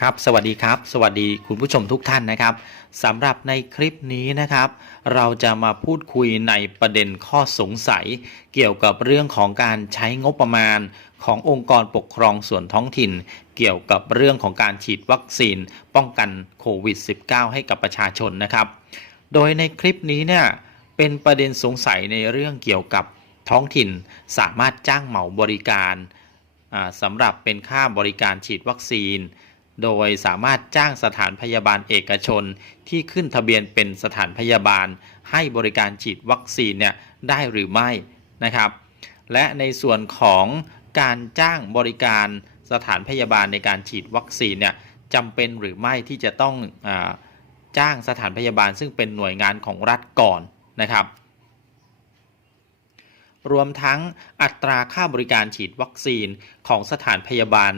ครับสวัสดีครับ สวัสดีคุณผู้ชมทุกท่านนะครับสำหรับในคลิปนี้นะครับ เราจะมาพูดคุยในประเด็นข้อสงสัย เกี่ยวกับเรื่องของการใช้งบประมาณขององค์กรปกครองส่วนท้องถิ่น เกี่ยวกับเรื่องของการฉีดวัคซีน ป้องกันโควิด -19 ให้กับประชาชนนะครับ โดยในคลิปนี้เนี่ยเป็นประเด็นสงสัยในเรื่องเกี่ยวกับท้องถิ่น สามารถจ้างเหมาบริการสำหรับเป็นค่าบริการฉีดวัคซีน โดยสามารถจ้างสถานพยาบาลเอกชนที่ขึ้นทะเบียนเป็นสถานพยาบาล ให้บริการฉีดวัคซีนเนี่ยได้หรือไม่นะครับ และในส่วนของการจ้างบริการสถานพยาบาลในการฉีดวัคซีนเนี่ยจำเป็นหรือไม่ที่จะต้องอจ้างสถานพยาบาล ซึ่งเป็นหน่วยงานของรัฐก่อนนะครับ รวมทั้งอัตราค่าบริการฉีดวัคซีนของสถานพยาบาล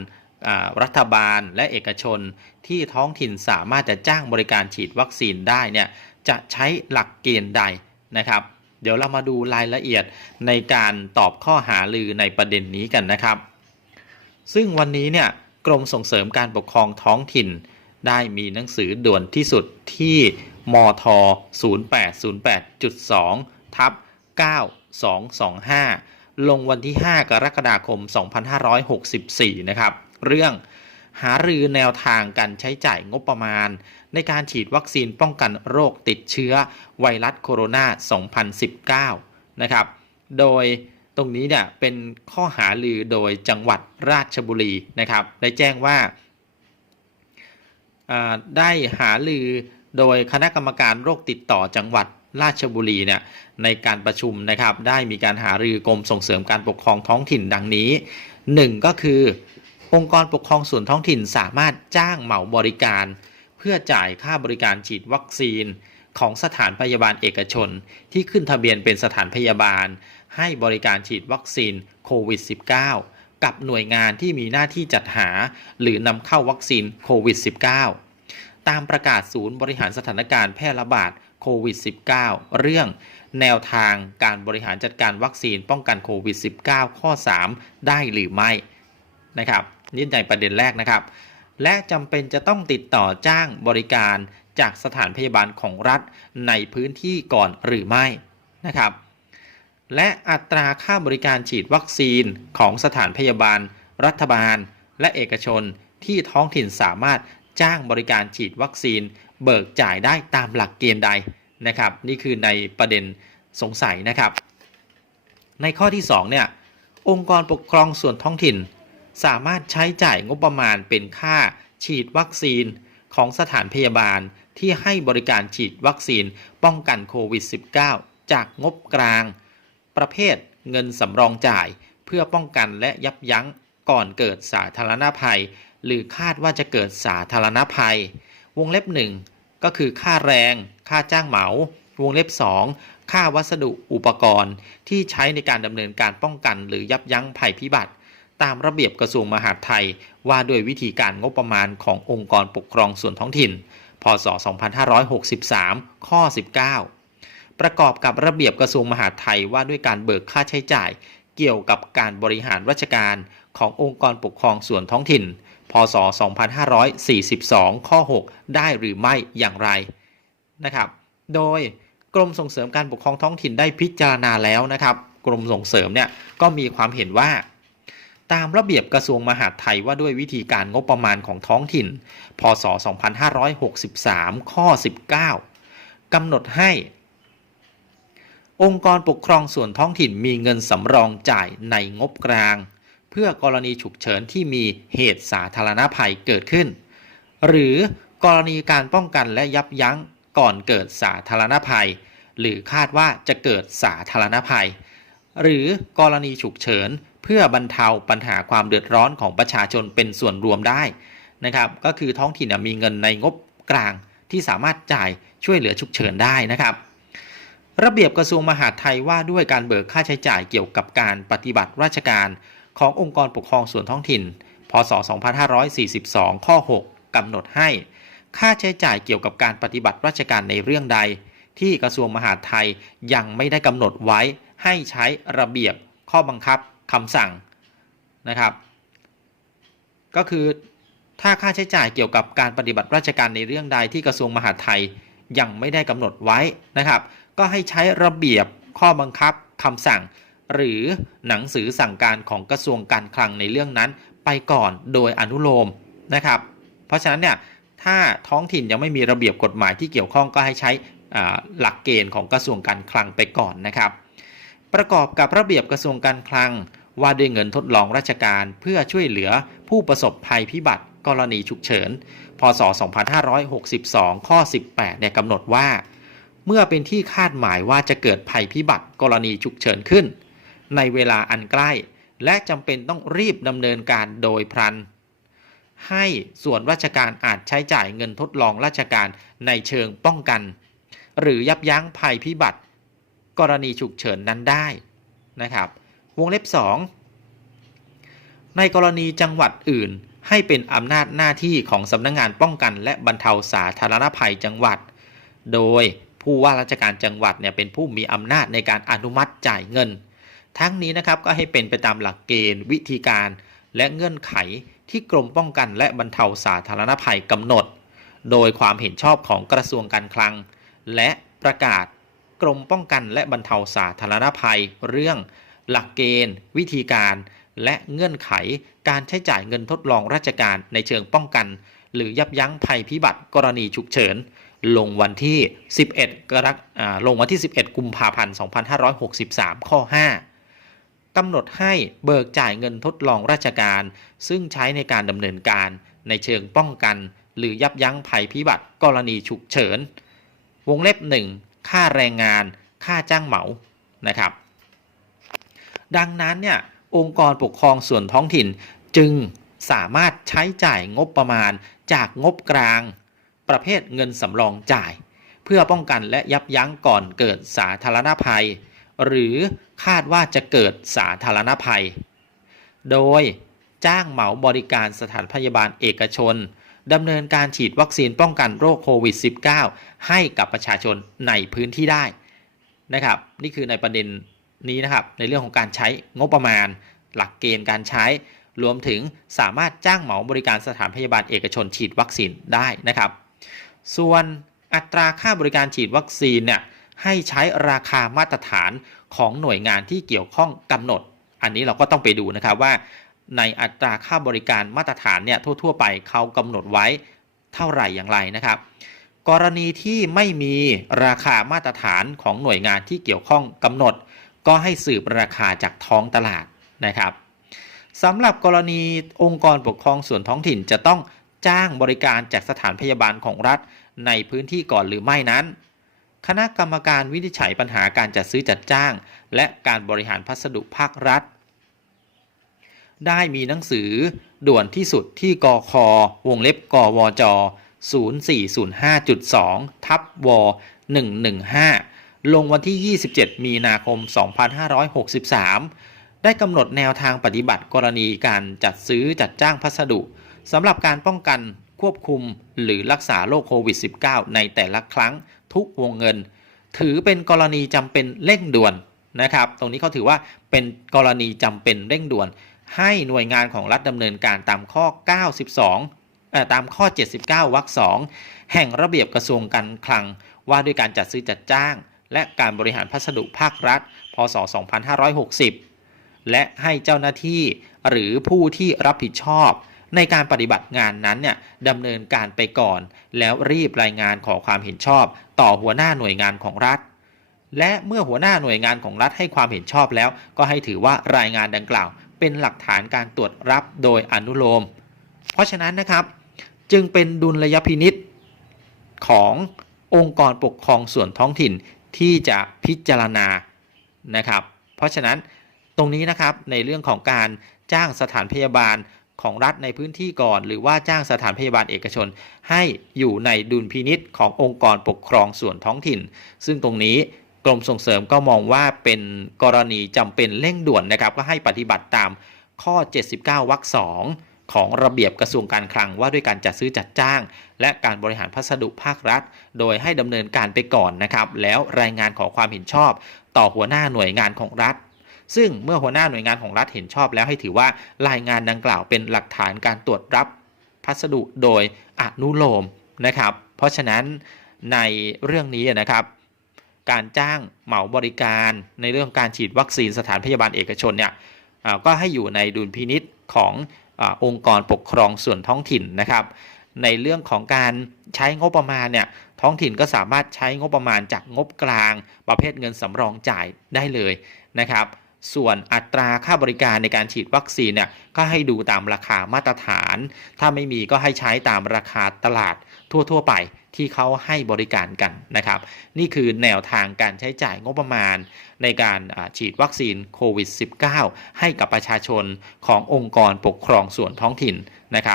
รัฐบาลและเอกชนที่ท้องถิ่นสามารถจะจ้างบริการฉีดวัคซีนได้เนี่ยจะใช้หลักเกณฑ์ใดนะครับ เดี๋ยวเรามาดูรายละเอียดในการตอบข้อหาลือในประเด็นนี้กันนะครับ ซึ่งวันนี้เนี่ยกรมส่งเสริมการปกครองท้องถิ่น ได้มีหนังสือด่วนที่สุดที่มท 0808.2 ทับ 9225 ลงวันที่ 5 กรกฎาคม 2564 นะครับ เรื่อง หารือแนวทางการใช้จ่ายงบประมาณ ในการฉีดวัคซีนป้องกันโรคติดเชื้อไวรัสโคโรนา 2019 นะครับ โดยตรงนี้เนี่ยเป็นข้อหาลือโดยจังหวัดราชบุรีนะครับ ได้แจ้งว่าาได้หาลือโดยคณะกรรมการโรคติดต่อจังหวัดราชบุรีเนี่ยในการประชุมนะครับ ได้มีการหารือกรมส่งเสริมการปกครองท้องถิ่นดังนี้ 1 ก็คือ องค์กรปกครองส่วนท้องถิ่นสามารถจ้างเหมาบริการ เพื่อจ่ายค่าบริการฉีดวัคซีน ของสถานพยาบาลเอกชน ที่ขึ้นทะเบียนเป็นสถานพยาบาล ให้บริการฉีดวัคซีนโควิด -19 กับหน่วยงานที่มีหน้าที่จัดหา หรือนำเข้าวัคซีนโควิด -19 ตามประกาศศูนย์บริหารสถานการณ์แพร่ระบาดโควิด -19 เรื่องแนวทางการบริหารจัดการวัคซีนป้องกันโควิด -19 ข้อ 3 ได้หรือไม่นะครับ นี่ในประเด็นแรกนะครับ และจำเป็นจะต้องติดต่อจ้างบริการจากสถานพยาบาลของรัฐในพื้นที่ก่อนหรือไม่นะครับ และอัตราค่าบริการฉีดวัคซีนของสถานพยาบาล รัฐบาล และเอกชนที่ท้องถิ่นสามารถจ้างบริการฉีดวัคซีน เบิกจ่ายได้ตามหลักเกณฑ์ใดนะครับ นี่คือในประเด็นสงสัยนะครับ ในข้อที่2เนี่ยองค์กรปกครองส่วนท้องถิ่น สามารถใช้จ่ายงบประมาณเป็นค่าฉีดวัคซีนของสถานพยาบาลที่ให้บริการฉีดวัคซีนป้องกันโควิด -19 จากงบกลาง ประเภทเงินสำรองจ่ายเพื่อป้องกันและยับยั้งก่อนเกิดสาธารณภัย หรือคาดว่าจะเกิดสาธารณภัย วงเล็บหนึ่งก็คือค่าแรง ค่าจ้างเหมา วงเล็บ 2 ค่าวัสดุอุปกรณ์ที่ใช้ในการดำเนินการป้องกันหรือยับยั้งภัยพิบัติ ตามระเบียบกระทรวงมหาดไทย ว่าด้วยวิธีการงบประมาณขององค์กรปกครองส่วนท้องถิ่น พศ 2563 ข้อ 19 ประกอบกับระเบียบกระทรวงมหาดไทยว่าด้วยการเบิกค่าใช้จ่าย เกี่ยวกับการบริหารราชการขององค์กรปกครองส่วนท้องถิ่น พศ 2542 ข้อ 6 ได้หรือไม่อย่างไรนะครับ โดยกรมส่งเสริมการปกครองท้องถิ่นได้พิจารณาแล้วนะครับ กรมส่งเสริมเนี่ยก็มีความเห็นว่า ตามระเบียบกระทรวงมหาดไทยว่าด้วยวิธีการงบประมาณของท้องถิ่น พศ 2563 ข้อ 19 กำหนดให้ องค์กรปกครองส่วนท้องถิ่นมีเงินสำรองจ่ายในงบกลาง เพื่อกรณีฉุกเฉินที่มีเหตุสาธารณภัยเกิดขึ้น หรือกรณีการป้องกันและยับยั้งก่อนเกิดสาธารณภัย หรือคาดว่าจะเกิดสาธารณภัย หรือกรณีฉุกเฉิน เพื่อบรรเทาปัญหาความเดือดร้อนของประชาชนเป็นส่วนรวมได้นะครับก็คือท้องถิ่นมีเงินในงบกลางที่สามารถจ่ายช่วยเหลือฉุกเฉินได้นะครับ ระเบียบกระทรวงมหาดไทยว่าด้วยการเบิกค่าใช้จ่ายเกี่ยวกับการปฏิบัติราชการขององค์กรปกครองส่วนท้องถิ่น พศ 2542 ข้อ 6กำหนดให้ ค่าใช้จ่ายเกี่ยวกับการปฏิบัติราชการในเรื่องใด ที่กระทรวงมหาดไทยยังไม่ได้กำหนดไว้ให้ใช้ระเบียบข้อบังคับ คำสั่งนะครับ ก็คือถ้าค่าใช้จ่ายเกี่ยวกับการปฏิบัติราชการในเรื่องใดที่กระทรวงมหาดไทยยังไม่ได้กำหนดไว้นะครับ ก็ให้ใช้ระเบียบข้อบังคับคำสั่ง หรือหนังสือสั่งการของกระทรวงการคลังในเรื่องนั้นไปก่อนโดยอนุโลมนะครับ เพราะฉะนั้นเนี่ยถ้าท้องถิ่นยังไม่มีระเบียบกฎหมายที่เกี่ยวข้องก็ให้ใช้หลักเกณฑ์ของกระทรวงการคลังไปก่อนนะครับ ประกอบกับระเบียบกระทรวงการคลัง ว่าด้วยเงินทดลองราชการเพื่อช่วยเหลือผู้ประสบภัยพิบัติกรณีฉุกเฉิน พศ 2562 ข้อ 18 เนี่ยกำหนดว่า เมื่อเป็นที่คาดหมายว่าจะเกิดภัยพิบัติกรณีฉุกเฉินขึ้น ในเวลาอันใกล้ และจำเป็นต้องรีบดำเนินการโดยพลัน ให้ส่วนราชการอาจใช้จ่ายเงินทดลองราชการในเชิงป้องกัน หรือยับยั้งภัยพิบัติ กรณีฉุกเฉินนั้นได้นะครับ วงเล็บ 2 ในกรณีจังหวัดอื่นให้เป็นอำนาจหน้าที่ของสำนักงงานป้องกัน และบรรเทาสาธารณภัยจังหวัด โดยผู้ว่าราชการจังหวัดเนี่ยเป็นผู้มีอำนาจในการอนุมัติจ่ายเงิน ทั้งนี้นะครับก็ให้เป็นไปตามหลักเกณฑ์ วิธีการและเงื่อนไขที่กรมป้องกันและบรรเทาสาธารณภัยกำหนด โดยความเห็นชอบของกระทรวงการคลัง และประกาศกรมป้องกันและบรรเทาสาธารณภัย เรื่อง หลักเกณฑ์ วิธีการ และเงื่อนไขการใช้จ่ายเงินทดลองราชการในเชิงป้องกัน หรือยับยั้งภัยพิบัติกรณีฉุกเฉิน ลงวันที่ 11 กรกอ่าลงวันที่ 11 กุมภาพันธ์ 2563 ข้อ 5กำหนดให้เบิกจ่ายเงินทดลองราชการ ซึ่งใช้ในการดำเนินการในเชิงป้องกัน หรือยับยั้งภัยพิบัติกรณีฉุกเฉิน วงเล็บ 1 ค่าแรงงาน ค่าจ้างเหมา นะครับ ดังนั้นเนี่ยองค์กรปกครองส่วนท้องถิ่นจึงสามารถใช้จ่ายงบประมาณจากงบกลาง ประเภทเงินสำรองจ่าย เพื่อป้องกันและยับยั้งก่อนเกิดสาธารณภัย หรือคาดว่าจะเกิดสาธารณภัย โดยจ้างเหมาบริการสถานพยาบาลเอกชนดำเนินการฉีดวัคซีนป้องกันโรคโควิด -19 ให้กับประชาชนในพื้นที่ได้นะครับ นี่คือในประเด็น นี้นะครับในเรื่องของการใช้งบประมาณ หลักเกณฑ์การใช้ รวมถึงสามารถจ้างเหมาบริการสถานพยาบาลเอกชนฉีดวัคซีนได้นะครับ ส่วนอัตราค่าบริการฉีดวัคซีนเนี่ยให้ใช้ราคามาตรฐานของหน่วยงานที่เกี่ยวข้องกำหนด อันนี้เราก็ต้องไปดูนะครับว่า ในอัตราค่าบริการมาตรฐานเนี่ยทั่ว ๆ ไปเขากำหนดไว้เท่าไหร่อย่างไรนะครับ กรณีที่ไม่มีราคามาตรฐานของหน่วยงานที่เกี่ยวข้องกำหนด ก็ให้สืบราคาจากท้องตลาดนะครับสำหรับกรณีองค์กรปกครองส่วนท้องถิ่นจะต้องจ้างบริการจากสถานพยาบาลของรัฐในพื้นที่ก่อนหรือไม่นั้น คณะกรรมการวินิจฉัยปัญหาการจัดซื้อจัดจ้าง และการบริหารพัสดุภาครัฐ ได้มีหนังสือด่วนที่สุดที่กควงเล็บกวจ 0405.2 ทับว 115 ลงวันที่ 27 มีนาคม 2563 ได้กำหนดแนวทางปฏิบัติกรณีการจัดซื้อจัดจ้างพัสดุสำหรับการป้องกันควบคุมหรือรักษาโรคโควิด -19 ในแต่ละครั้งทุกวงเงิน ถือเป็นกรณีจำเป็นเร่งด่วนนะครับ ตรงนี้เขาถือว่าเป็นกรณีจำเป็นเร่งด่วน ให้หน่วยงานของรัฐดำเนินการตามข้อ 92เอ่อตามข้อ 79วรรค2แห่งระเบียบกระทรวงการคลังว่าด้วยการจัดซื้อจัดจ้าง และการบริหารพัสดุภาครัฐ พศ 2560 และให้เจ้าหน้าที่หรือผู้ที่รับผิดชอบในการปฏิบัติงานนั้นเนี่ยดำเนินการไปก่อน แล้วรีบรายงานขอความเห็นชอบ ต่อหัวหน้าหน่วยงานของรัฐ และเมื่อหัวหน้าหน่วยงานของรัฐให้ความเห็นชอบแล้ว ก็ให้ถือว่ารายงานดังกล่าว เป็นหลักฐานการตรวจรับโดยอนุโลม เพราะฉะนั้นนะครับ จึงเป็นดุลยพินิษขององค์กรปกครองส่วนท้องถิ่น ที่จะพิจารณานะครับ เพราะฉะนั้นตรงนี้นะครับในเรื่องของการจ้างสถานพยาบาลของรัฐในพื้นที่ก่อน หรือว่าจ้างสถานพยาบาลเอกชน ให้อยู่ในดุลพินิษขององค์กรปกครองส่วนท้องถิ่น ซึ่งตรงนี้กรมส่งเสริมก็มองว่าเป็นกรณีจำเป็นเร่งด่วนนะครับ ก็ให้ปฏิบัติตามข้อ 79วรรคสอง ของระเบียบกระทรวงการคลังว่าด้วยการจัดซื้อจัดจ้าง และการบริหารพัสดุภาครัฐ โดยให้ดำเนินการไปก่อนนะครับ แล้วรายงานขอความเห็นชอบ ต่อหัวหน้าหน่วยงานของรัฐ ซึ่งเมื่อหัวหน้าหน่วยงานของรัฐเห็นชอบ แล้วให้ถือว่ารายงานดังกล่าวเป็นหลักฐานการตรวจรับพัสดุโดยอนุโลมนะครับ เพราะฉะนั้นในเรื่องนี้นะครับการจ้างเหมาบริการในเรื่องการฉีดวัคซีนสถานพยาบาลเอกชนเนี่ยก็ให้อยู่ในดุลพินิษของ อองค์กรปกครองส่วนท้องถิ่นนะครับ ในเรื่องของการใช้งบประมาณเนี่ยท้องถิ่นก็สามารถใช้งบประมาณจากงบกลาง ประเภทเงินสำรองจ่ายได้เลยนะครับ ส่วนอัตราค่าบริการในการฉีดวัคซีนเนี่ยก็ให้ดูตามราคามาตรฐาน ถ้าไม่มีก็ให้ใช้ตามราคาตลาดทั่ว ๆ ไปที่เขาให้บริการกันนะครับ นี่คือแนวทางการใช้จ่ายงบประมาณ ในการฉีดวัคซีนโควิด -19 ให้กับประชาชนขององค์กรปกครองส่วนท้องถิ่นนะครับ